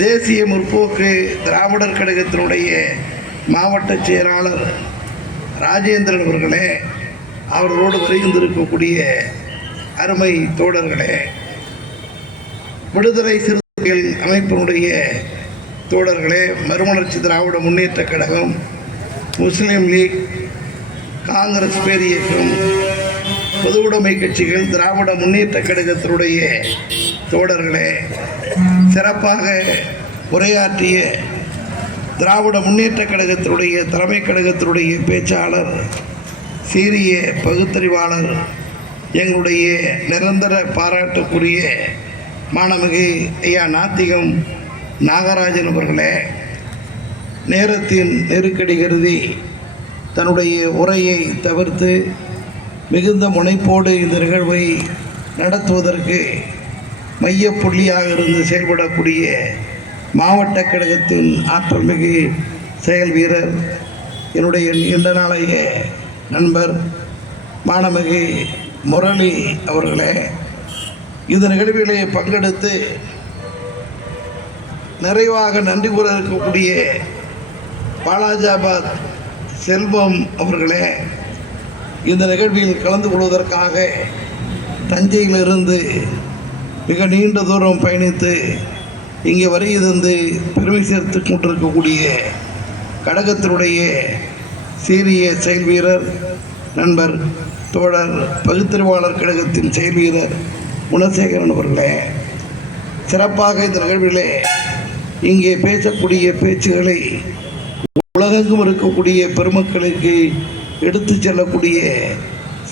தேசிய முற்போக்கு திராவிடர் கழகத்தினுடைய மாவட்ட செயலாளர் ராஜேந்திரன் அவர்களே, அவர்களோடு வருகின்றிருக்கக்கூடிய அருமை தோழர்களே, விடுதலை சிறுத்தைகள் அமைப்பினுடைய தோழர்களே, மறுமலர்ச்சி திராவிட முன்னேற்ற கழகம், முஸ்லீம் லீக், காங்கிரஸ் பேரியக்கம், பொதுவுடைமை கட்சிகள், திராவிட முன்னேற்ற கழகத்தினுடைய தோழர்களே, சிறப்பாக உரையாற்றிய திராவிட முன்னேற்ற கழகத்தினுடைய தலைமை கழகத்தினுடைய பேச்சாளர், சீரிய பகுத்தறிவாளர், எங்களுடைய நிரந்தர பாராட்டுக்குரிய மாண்புமிகு ஐயா நாத்திகம் நாகராஜன் அவர்களே, நேரத்தின் நெருக்கடி கருதி தன்னுடைய உரையை தவிர்த்து மிகுந்த முனைப்போடு இந்த நிகழ்வை நடத்துவதற்கு மையப்புள்ளியாக இருந்து செயல்படக்கூடிய மாவட்ட கழகத்தின் ஆற்றல் மிகு செயல் வீரர், என்னுடைய நீண்ட நாளைய நண்பர் மாண்புமிகு முரளி அவர்களே, இந்த நிகழ்விலே பங்கெடுத்து நிறைவாக நன்றி கூற இருக்கக்கூடிய பாலாஜாபாத் செல்வம் அவர்களே, இந்த நிகழ்வில் கலந்து கொள்வதற்காக தஞ்சையிலிருந்து மிக நீண்ட தூரம் பயணித்து இங்கே வருகை தந்து பெருமை சேர்த்து கொண்டிருக்கக்கூடிய கழகத்தினுடைய சீரிய செயல் வீரர், நண்பர், தோழர், பகுத்தறிவாளர் கழகத்தின் செயல் வீரர் குணசேகரன் அவர்களே, சிறப்பாக இந்த நிகழ்விலே இங்கே பேசக்கூடிய பேச்சுகளை உலகெங்கும் இருக்கக்கூடிய பெருமக்களுக்கு எடுத்து செல்லக்கூடிய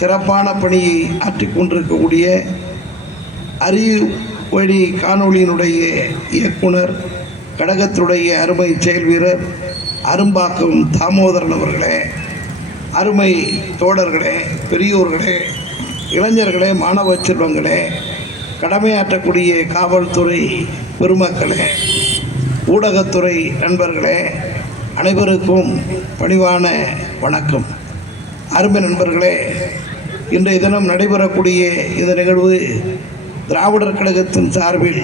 சிறப்பான பணியை ஆற்றிக் கொண்டிருக்கக்கூடிய அறிவழி காணொளியினுடைய இயக்குனர், கழகத்தினுடைய அருமை செயல் வீரர் அரும்பாக்கம் தாமோதரன் அவர்களே, அருமை தோழர்களே, பெரியோர்களே, இளைஞர்களே, மாணவ செல்வங்களே, கடமையாற்றக்கூடிய காவல்துறை பெருமக்களே, ஊடகத்துறை நண்பர்களே, அனைவருக்கும் பணிவான வணக்கம். அருமை நண்பர்களே, இன்றைய தினம் நடைபெறக்கூடிய இந்த நிகழ்வு திராவிடர் கழகத்தின் சார்பில்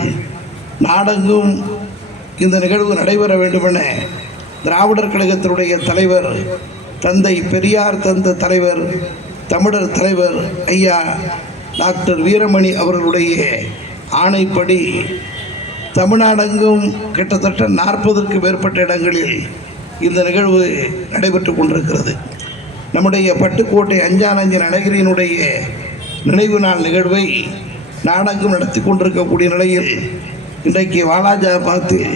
நாடெங்கும் இந்த நிகழ்வு நடைபெற வேண்டுமென திராவிடர் கழகத்தினுடைய தலைவர், தந்தை பெரியார் தந்த தலைவர், தமிழர் தலைவர் ஐயா டாக்டர் வீரமணி அவர்களுடைய ஆணைப்படி தமிழ்நாடெங்கும் கிட்டத்தட்ட 40க்கும் மேற்பட்ட இடங்களில் இந்த நிகழ்வு நடைபெற்று கொண்டிருக்கிறது. நம்முடைய பட்டுக்கோட்டை அஞ்சானஞ்சன் அழகிரியினுடைய நினைவு நாள் நிகழ்வை நாடெங்கும் நடத்தி கொண்டிருக்கக்கூடிய நிலையில் இன்றைக்கு வாலாஜாபாத்தில்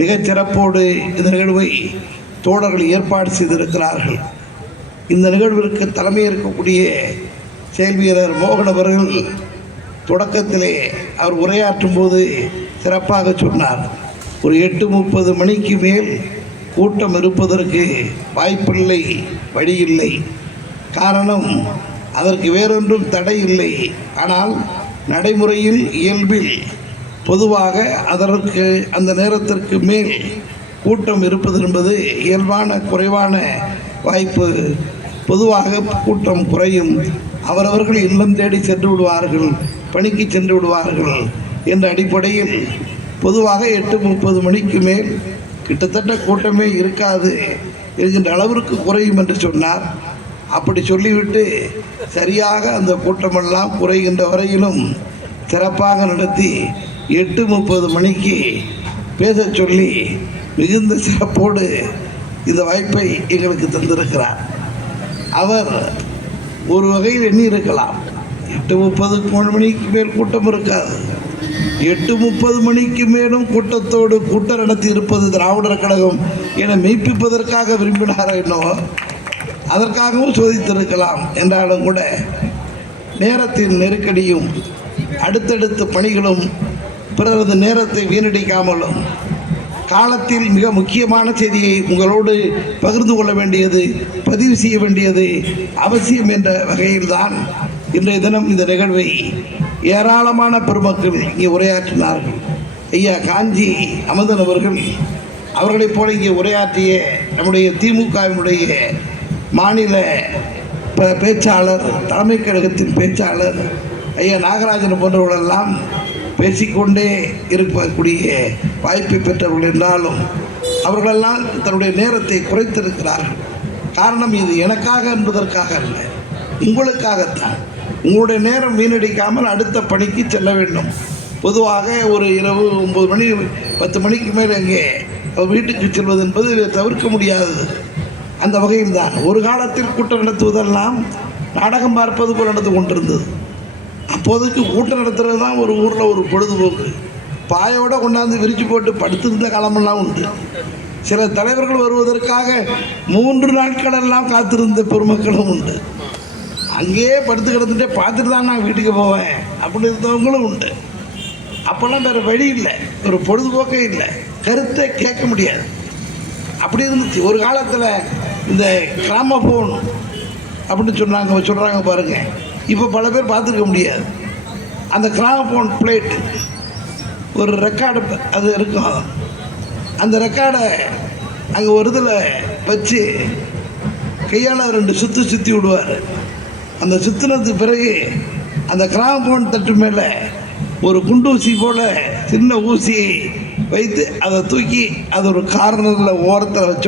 மிகச் சிறப்போடு இந்த நிகழ்வை தோழர்கள் ஏற்பாடு செய்திருக்கிறார்கள். இந்த நிகழ்விற்கு தலைமை இருக்கக்கூடிய செயல் வீரர் மோகன் அவர்கள் தொடக்கத்திலே அவர் உரையாற்றும் போது சிறப்பாக சொன்னார். ஒரு 8:30 மணிக்கு மேல் கூட்டம் இருப்பதற்கு வாய்ப்பில்லை, வழியில்லை. காரணம், அதற்கு வேறொன்றும் தடை இல்லை. ஆனால் நடைமுறையில், இயல்பில், பொதுவாக அதற்கு அந்த நேரத்திற்கு மேல் கூட்டம் இருப்பது என்பது இயல்பான குறைவான வாய்ப்பு. பொதுவாக கூட்டம் குறையும், அவரவர்கள் இல்லம் தேடி சென்று விடுவார்கள், பணிக்கு சென்று விடுவார்கள் என்ற அடிப்படையில் பொதுவாக 8:30 மணிக்கு மேல் கிட்டத்தட்ட கூட்டமே இருக்காது என்கின்ற அளவிற்கு குறையும் என்று சொன்னார். அப்படி சொல்லிவிட்டு சரியாக அந்த கூட்டமெல்லாம் குறைகின்ற வரையிலும் சிறப்பாக நடத்தி 8:30 மணிக்கு பேச சொல்லி மிகுந்த சிறப்போடு இந்த வாய்ப்பை எங்களுக்கு தந்திருக்கிறார். அவர் ஒரு வகையில் எண்ணி இருக்கலாம், 8:30 மணிக்கு மேல் கூட்டம் இருக்காது. 8:30 மணிக்கு மேலும் கூட்டத்தோடு கூட்டம் நடத்தி இருப்பது திராவிடர் கழகம் என மெய்ப்பிப்பதற்காக விரும்பினாரோ என்னவோ, அதற்காகவும் சோதித்திருக்கலாம். என்றாலும் கூட நேரத்தின் நெருக்கடியும் அடுத்தடுத்த பணிகளும் பிறரது நேரத்தை வீணடிக்காமலும் காலத்தில் மிக முக்கியமான செய்தியை உங்களோடு பகிர்ந்து கொள்ள வேண்டியது, பதிவு செய்ய வேண்டியது அவசியம் என்ற வகையில்தான் இன்றைய தினம் இந்த நிகழ்வை ஏராளமான பெருமக்கள் இங்கே உரையாற்றினார்கள். ஐயா காஞ்சி அமுதன் அவர்களைப் போல இங்கே உரையாற்றிய நம்முடைய திமுகவினுடைய மாநில பேச்சாளர், தலைமை கழகத்தின் பேச்சாளர் ஐயா நாகராஜன் போன்றவர்களெல்லாம் பேசிக்கொண்டே இருக்கக்கூடிய வாய்ப்பை பெற்றவர்கள் என்றாலும் அவர்களெல்லாம் தன்னுடைய நேரத்தை குறைத்திருக்கிறார்கள். காரணம் இது எனக்காக என்பதற்காக அல்ல, உங்களுக்காகத்தான். உங்களுடைய நேரம் வீணடிக்காமல் அடுத்த பணிக்கு செல்ல வேண்டும். பொதுவாக ஒரு இரவு 9 மணி 10 மணிக்கு மேலே அங்கே வீட்டுக்கு செல்வது என்பது தவிர்க்க முடியாதது. அந்த வகையில் தான் ஒரு காலத்தில் கூட்டம் நடத்துவதெல்லாம் நாடகம் பார்ப்பது போல் நடந்து கொண்டிருந்தது. அப்போதைக்கு கூட்டம் நடத்துறது தான் ஒரு ஊரில் ஒரு பொழுதுபோக்கு. பாயோட கொண்டாந்து விரிச்சு போட்டு படுத்திருந்த காலமெல்லாம் உண்டு. சில தலைவர்கள் வருவதற்காக 3 நாட்களெல்லாம் காத்திருந்த பெருமக்களும் உண்டு. அங்கேயே படுத்து கிடந்துட்டே பார்த்துட்டு தான் நான் வீட்டுக்கு போவேன் அப்படி இருந்தவங்களும் உண்டு. அப்போல்லாம் வேறு வழி இல்லை, ஒரு பொழுதுபோக்கே இல்லை, கருத்தை கேட்க முடியாது. அப்படி இருந்துச்சு. ஒரு காலத்தில் இந்த கிராமபோன் அப்படின்னு சொல்கிறாங்க பாருங்கள். இப்போ பல பேர் பார்த்துருக்க முடியாது. அந்த கிராமபோன் பிளேட் ஒரு ரெக்கார்டு அது இருக்கும். அந்த ரெக்கார்டை அங்கே ஒரு இதில் வச்சு கையால் 2 சுற்றி விடுவார். அந்த சுற்றினதுக்கு பிறகு அந்த கிராமபோன் தட்டு மேலே ஒரு குண்டூசி போல் சின்ன ஊசியை வைத்து அதை தூக்கி அது ஒரு கார்னரில் ஓரத்தில் வச்ச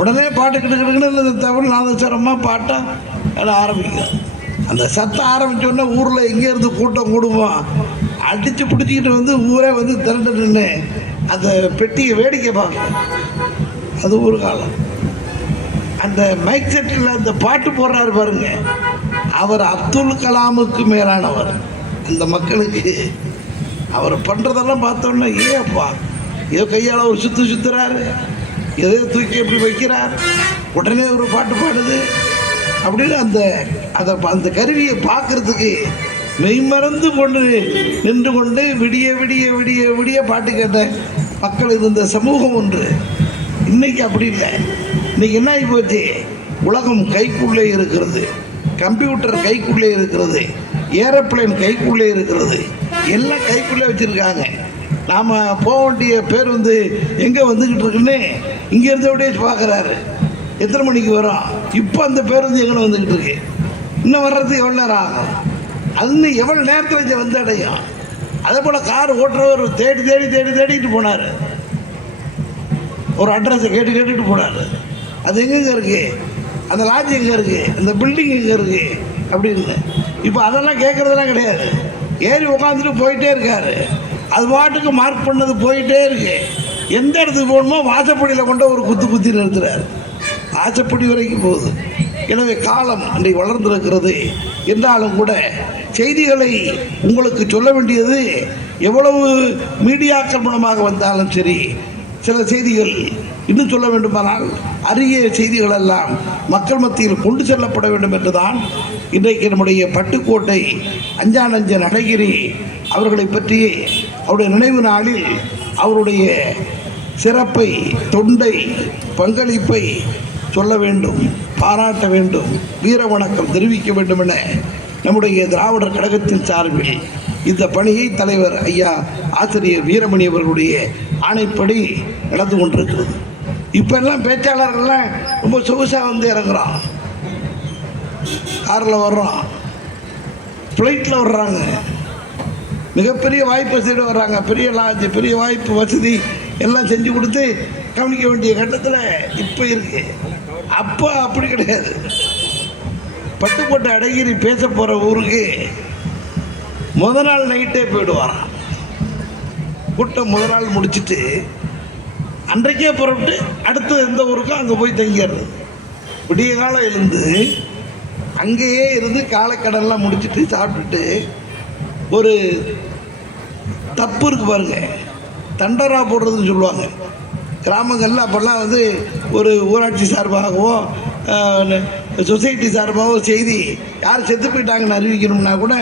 உடனே பாட்டு கிட்டுக்கிட்டுன்னு இந்த தமிழ் நாதஸ்வரமாக பாட்டாக ஆரம்பிக்கும். அந்த சத்தம் ஆரம்பித்தோடனே ஊரில் எங்கேருந்து கூட்டம் கூடுவோம் அடித்து பிடிச்சிக்கிட்டு வந்து ஊரே வந்து திரண்டு நின்று அந்த பெட்டியை வேடிக்கை பார்க்கும். அது ஒரு காலம். அந்த மைக் செட்டில் அந்த பாட்டு போடுறாரு பாருங்க, அவர் அப்துல் கலாமுக்கு மேலானவர். அந்த மக்களுக்கு அவர் பண்ணுறதெல்லாம் பார்த்தோன்னா ஏப்பா ஏதோ கையால் ஒரு சுற்றுறாரு, எதையோ தூக்கி எப்படி வைக்கிறார், உடனே ஒரு பாட்டு பாடுது அப்படின்னு அந்த கருவியை பார்க்குறதுக்கு மெய்மறந்து கொண்டு நின்று கொண்டு விடிய விடிய விடிய விடிய பாட்டு கேட்ட மக்கள் இருந்த சமூகம் ஒன்று. இன்றைக்கி அப்படி இல்லை. இன்றைக்கி என்ன ஆகி போச்சு, உலகம் கைக்குள்ளே இருக்கிறது, கம்ப்யூட்டர் கைக்குள்ளே இருக்கிறது, ஏரோப்ளேன் கைக்குள்ளே இருக்கிறது, எல்லாம் கைக்குள்ளே வச்சுருக்காங்க. நாம் போக வேண்டிய பேர் வந்து எங்கே வந்துக்கிட்டு இருக்குன்னு இங்கேருந்து அப்படியே பார்க்குறாரு. எத்தனை மணிக்கு வரும், இப்போ அந்த பேருந்து எங்கே வந்துக்கிட்டு இருக்கு, இன்னும் வர்றதுக்கு எவ்வளோ நேரம் ஆகும், அது இன்னும் எவ்வளோ நேரத்தில் இங்கே வந்து அடையும். அதே போல் கார் ஓட்டுறவர் தேடிட்டு போனார். ஒரு அட்ரஸை கேட்டுட்டு போனார். அது எங்கெங்கே இருக்குது, அந்த லாட்ஜ் எங்கே இருக்குது, அந்த பில்டிங் எங்கே இருக்குது அப்படின்னு. இப்போ அதெல்லாம் கேட்குறதெல்லாம் கிடையாது. ஏறி உட்காந்துட்டு போயிட்டே இருக்கார். அது பாட்டுக்கு மார்க் பண்ணது போயிட்டே இருக்கு. எந்த இடத்துக்கு போகணுமோ வாசப்படியில் கொண்டு ஒரு குத்தி நிறுத்துறாரு. வாசப்படி வரைக்கும் போகுது. எனவே காலம் அன்றைக்கு வளர்ந்திருக்கிறது என்றாலும் கூட செய்திகளை உங்களுக்கு சொல்ல வேண்டியது எவ்வளவு மீடியாக்கள் மூலமாக வந்தாலும் சரி, சில செய்திகள் இன்னும் சொல்ல வேண்டுமானால் அரிய செய்திகள் எல்லாம் மக்கள் மத்தியில் கொண்டு செல்லப்பட வேண்டும் என்றுதான் இன்றைக்கு நம்முடைய பட்டுக்கோட்டை அஞ்சானஞ்சன் அழகிரி அவர்களை பற்றி அவருடைய நினைவு நாளில் அவருடைய சிறப்பை, தொண்டை, பங்களிப்பை சொல்ல வேண்டும், பாராட்ட வேண்டும், வீர வணக்கம் தெரிவிக்க வேண்டும் என நம்முடைய திராவிடர் கழகத்தின் சார்பில் இந்த பணியை தலைவர் ஐயா ஆசிரியர் வீரமணி அவர்களுடைய ஆணைப்படி நடந்து கொண்டிருக்கிறது. இப்போ எல்லாம் பேச்சாளர்கள்லாம் ரொம்ப சொகுசாக வந்து இறங்குறோம், காரில் வர்றோம், ஃப்ளைட்டில் வர்றாங்க, மிகப்பெரிய வாய்ப்பு வசதியோடு வர்றாங்க, பெரிய லாட்ஜ், பெரிய வாய்ப்பு வசதி எல்லாம் செஞ்சு கொடுத்து கவனிக்க வேண்டிய கட்டத்தில் இப்போ இருக்குது. அப்போ அப்படி கிடையாது. பட்டுக்கோட்டை அழகிரி பேச போகிற ஊருக்கு முதல் நாள் நைட்டே போயிடுவாராம். கூட்டம் முதல் நாள் முடிச்சுட்டு அன்றைக்கே புறப்பட்டு அடுத்து எந்த ஊருக்கும் அங்கே போய் தங்கிடுறது. விடிய காலம் எழுந்து அங்கேயே இருந்து காலைக்கடன்லாம் முடிச்சுட்டு சாப்பிட்டுட்டு ஒரு தப்பு இருக்கு பாருங்க, தண்டரா போடுறதுன்னு சொல்லுவாங்க கிராமங்களில். அப்போல்லாம் வந்து ஒரு ஊராட்சி சார்பாகவோ சொசைட்டி சார்பாகவோ செய்தி யார் செத்து போயிட்டாங்கன்னு அறிவிக்கணும்னா கூட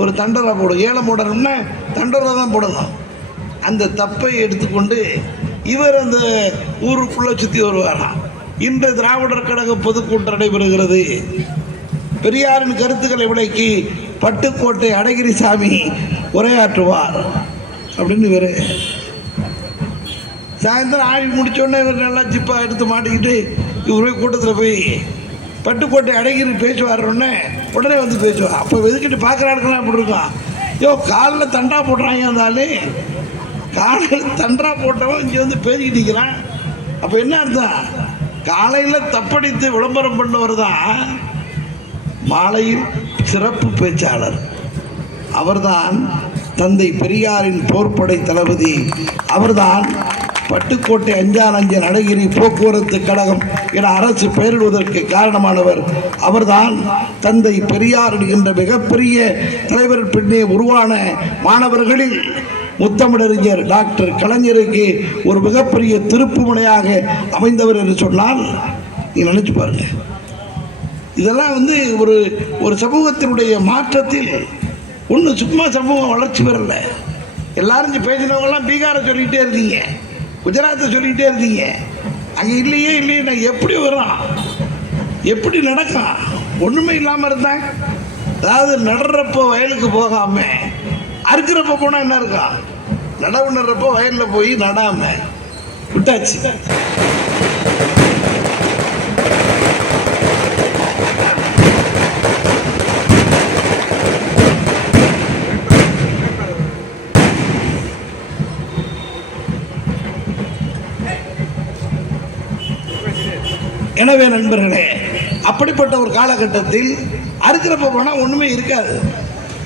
ஒரு தண்டரா போடும். ஏலம் போடணும்னா தண்டரா தான் போடணும். அந்த தப்பை எடுத்துக்கொண்டு இவர் அந்த ஊருக்குள்ளே சுற்றி வருவாராம். இன்று திராவிடர் கழக பொதுக்கூட்டம் நடைபெறுகிறது. பெரியாரின் கருத்துக்களை விளக்கி பட்டுக்கோட்டை அழகிரிசாமி உரையாற்றுவார் அப்படின்னு இவர் சாயந்தரம் ஆய்வு முடித்தோடனே இவர் நல்லா ஜிப்பாக எடுத்து மாட்டிக்கிட்டு இவரே கூட்டத்தில் போய் பட்டுக்கோட்டை அழகிரி பேசுவார்னே உடனே வந்து பேசுவார். அப்போ எதுக்கிட்டு பார்க்குறாருக்கெல்லாம் அப்படி இருக்கும். காலில் தண்டா போடுறாங்க இருந்தாலே காலையில் தண்டா போட்டவன் இங்கே வந்து பேசிக்கிட்டு இருக்கிறான். அப்போ என்ன அர்த்தம்? காலையில் தப்படித்து விளம்பரம் பண்ணவர் தான் மாலையில் சிறப்பு பேச்சாளர். அவர்தான் தந்தை பெரியாரின் போர்ப்படை தளபதி. அவர்தான் பட்டுக்கோட்டை அஞ்சானஞ்சன் அழகிரி போக்குவரத்து கழகம் என அரசு பெயரிடுவதற்கு காரணமானவர். அவர்தான் தந்தை பெரியார் என்கின்ற மிகப்பெரிய தலைவர் பின்னே உருவான மாணவர்களில் முத்தமிழறிஞர் டாக்டர் கலைஞருக்கு ஒரு மிகப்பெரிய திருப்பு முனையாக அமைந்தவர் என்று சொன்னால் நீங்கள் நினைச்சு பாருங்க. இதெல்லாம் வந்து ஒரு ஒரு சமூகத்தினுடைய மாற்றத்தில் ஒன்று சும்மா சமூகம் வளர்ச்சி பெறல. எல்லாரும் பேசினவங்கெல்லாம் பீகாரை சொல்லிகிட்டே இருந்தீங்க, குஜராத்தை சொல்லிகிட்டே இருந்தீங்க. அங்கே இல்லையே நான் எப்படி வரும், எப்படி நடக்கும்? ஒன்றுமே இல்லாமல் இருந்தாங்க. அதாவது நடுறப்போ வயலுக்கு போகாமல் அறுக்கிறப்ப போனால் என்ன இருக்கா? நடவு நடுறப்போ வயலில் போய் நடாமல் விட்டாச்சு. எனவே நண்பர்களே, அப்படிப்பட்ட ஒரு காலகட்டத்தில் அறுக்கிறப்ப போனால் ஒன்றுமே இருக்காது.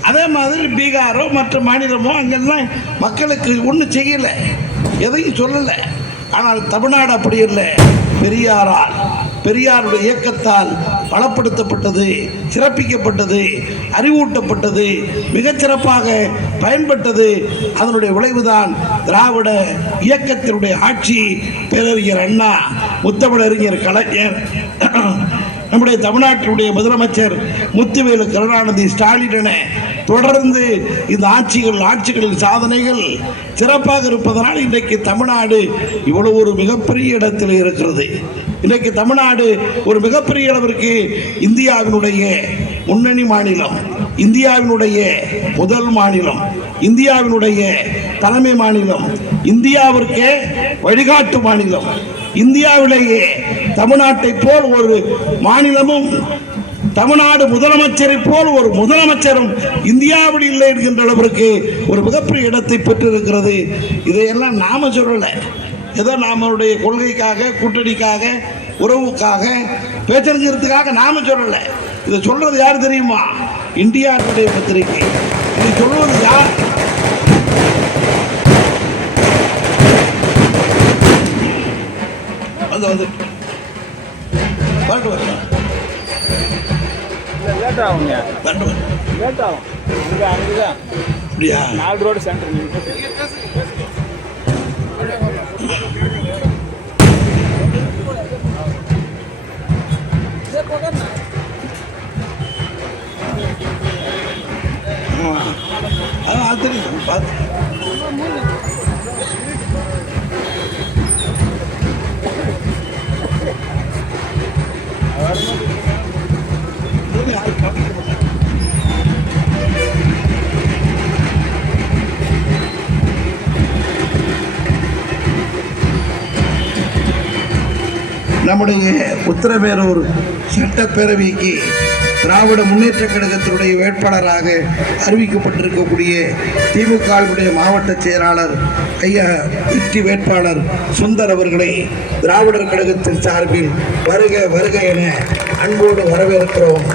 அதே மாதிரி பீகாரோ மற்ற மாநிலமோ அங்கெல்லாம் மக்களுக்கு ஒன்றும் செய்யலை, எதையும் சொல்லலை. ஆனால் தமிழ்நாடு அப்படி இல்லை. பெரியாருடைய இயக்கத்தால் பலப்படுத்தப்பட்டது, சிறப்பிக்கப்பட்டது, அறிவூட்டப்பட்டது, மிகச்சிறப்பாக பயன்பட்டது. அதனுடைய விளைவுதான் திராவிட இயக்கத்தினுடைய ஆட்சி. பேரறிஞர் அண்ணா, முத்தமிழறிஞர் கலைஞர், நம்முடைய தமிழ்நாட்டினுடைய முதலமைச்சர் முத்துவேலு கருணாநிதி ஸ்டாலின் என தொடர்ந்து இந்த ஆட்சிகளின் சாதனைகள் சிறப்பாக இருப்பதனால் இன்றைக்கு தமிழ்நாடு இவ்வளவு ஒரு மிகப்பெரிய இடத்தில் இருக்கிறது. இன்றைக்கு தமிழ்நாடு ஒரு மிகப்பெரிய அளவிற்கு இந்தியாவினுடைய முன்னணி மாநிலம், இந்தியாவினுடைய முதல் மாநிலம், இந்தியாவினுடைய தலைமை மாநிலம், இந்தியாவிற்கே வழிகாட்டு மாநிலம், இந்தியாவிலேயே தமிழ்நாட்டை போல் ஒரு மாநிலமும் தமிழ்நாடு முதலமைச்சரை போல் ஒரு முதலமைச்சரும் இந்தியாவில் இல்லை என்கின்ற அளவிற்கு ஒரு மிகப்பெரிய இடத்தை பெற்றிருக்கிறது. இதையெல்லாம் நாம சொல்லலை, ஏதோ நம்மளுடைய கொள்கைக்காக, கூட்டணிக்காக, உறவுக்காக, பேச்சறிஞர்களுக்காக நாம சொல்லலை. இதை சொல்றது யார் தெரியுமா? இந்தியா டுடே பத்திரிகை. இதை சொல்வது யார்? வந்து லேட் ஆகுங்க, லேட் ஆகும். அங்கதான் அப்படியா? 4 ரோடு சென்டர். அதான் தெரியும் பார்த்து. நம்முடைய உத்தரமேரூர் சட்டப்பேரவைக்கு திராவிட முன்னேற்ற கழகத்தினுடைய வேட்பாளராக அறிவிக்கப்பட்டிருக்கக்கூடிய திமுகவுடைய மாவட்ட செயலாளர் ஐயா வெற்றி வேட்பாளர் சுந்தர் அவர்களை திராவிடர் கழகத்தின் சார்பில் வருக வருக என அன்போடு வரவேற்கிறோம்.